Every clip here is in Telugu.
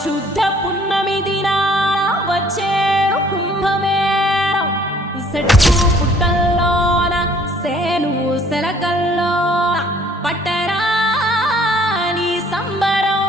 శుద్ధ పున్నమి దినా వచ్చే కుంభమేళ సెట్టు పుట్టల్లోన సేను సెలకల్లో పట్టరాని సంబరం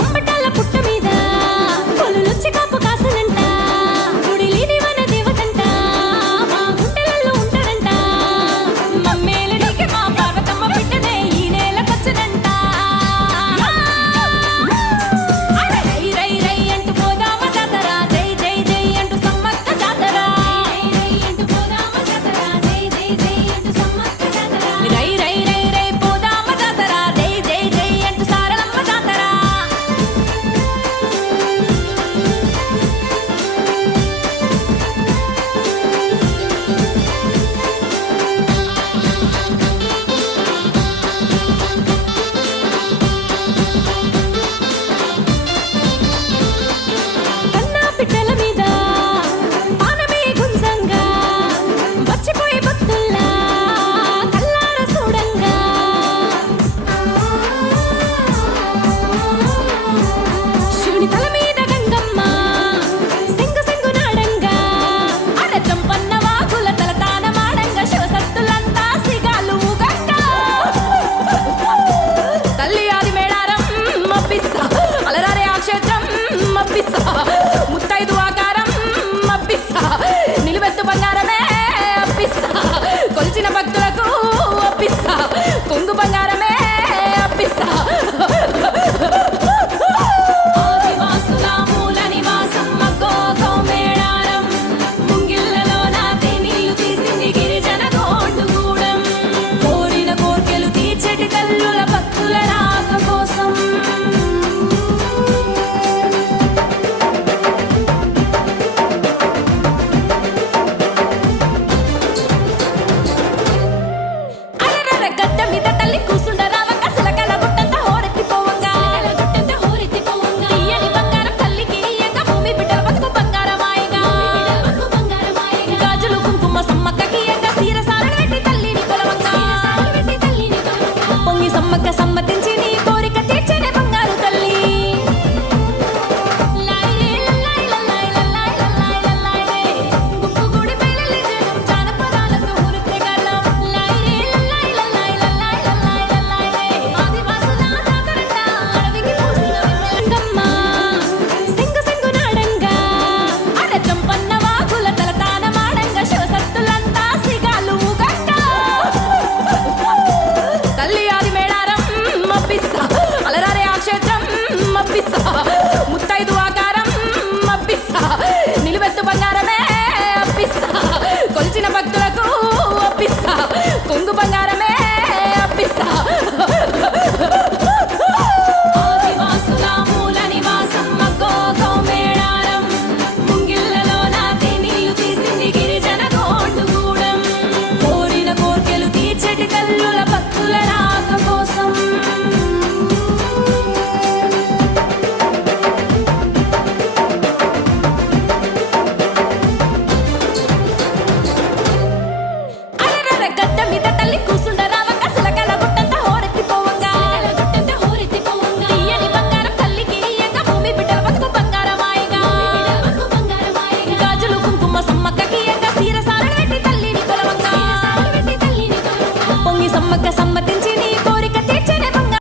అంబటాల పుట్ట మీద పొలులొచ్చి కాపు కాసనంట గుడిలీని వన దేవతంట మా గుండెలలో ఉంటారంట మమ్మేలుడికి మా పార్వతమ్మ బిడ్డనే ఈ నేలకొచ్చనంట రై రై రై అంటూ పోదామ జాతర జై జై జై అంటూ సమ్మక్క జాతర అంటూ పోదామ జాతర జై జై జై అంటూ సమ్మక్క జాతర రై రై రై రై పోదామ జాతర జై జై జై అంటూ సారలమ్మ జాతర కన్నా పిట్టల మీద పానమే గుంజంగా వచ్చిపోయే భక్తుల్లా కల్లార చూడంగా శివుని తల మీద గంగమ్మ సింగు సింగు నాడంగా అడ చంపన్న వాగుల తలతాన మాడంగా శివసత్తులంతా సిగాలు ఊగంగా తల్లి ఆది మేడారం మప్పిస్తా అలరారే ఆ క్షేత్రం మప్పిస్తా ముత్తైదు ఆకారం మప్పిస్తా నిలువెత్తు బంగారమే అప్పిస్తా కొలిచిన భక్తులకు అప్పిస్తా కొంగు బంగారమే అప్పిస్తా ఆదివాసుల మూల నివాసం మగ్గో మేడారం ముంగిళ్ళలో నాటి నీళ్లు తీసింది గిరిజన గోండుగూడెం కోరిన కోర్కెలు తీర్చటి తల్లుల భక్తుల రాక కోసం అరరర గడ్డ మీద తల్లి కూసుండ రావంగా సిలకల గుట్టంతా హోరెత్తిపోవంగా తీయని బంగారం తల్లికి ఇయ్యంగా భూమి బిడ్డల బతుకు బంగారమాయగా గాజులు కుంకుమ సమ్మక్కకి ఇయ్యంగా సీరసాలను పెట్టి తల్లిని కొలవంగా పొంగి సమ్మక్క సమ్మతించి నీ కోరిక తీర్చనే బంగారు తల్లి గుప్పుగూడి పేలలి జనం జానపదాలతో హురుతెగలం ఆదివాసుల జాతరంట అడవికి పూసిన వెన్నెలంగమ్మ సింగు సింగు నాడంగా అడ చంపన్న వాగుల తలతాన మాడంగా శివసత్తులంతా సిగాలు ఊగంగా తల్లి ఆది మేడారం మప్పిస్తా అలరారే ఆ క్షేత్రం మప్పిస్తా ముత్తైదు ఆకారం మప్పిస్తా నిలువెత్తు బంగారమే అప్పిస్తా కొలిచిన భక్తులకు అప్పిస్తా కొంగు బంగారమే అప్పిస్తా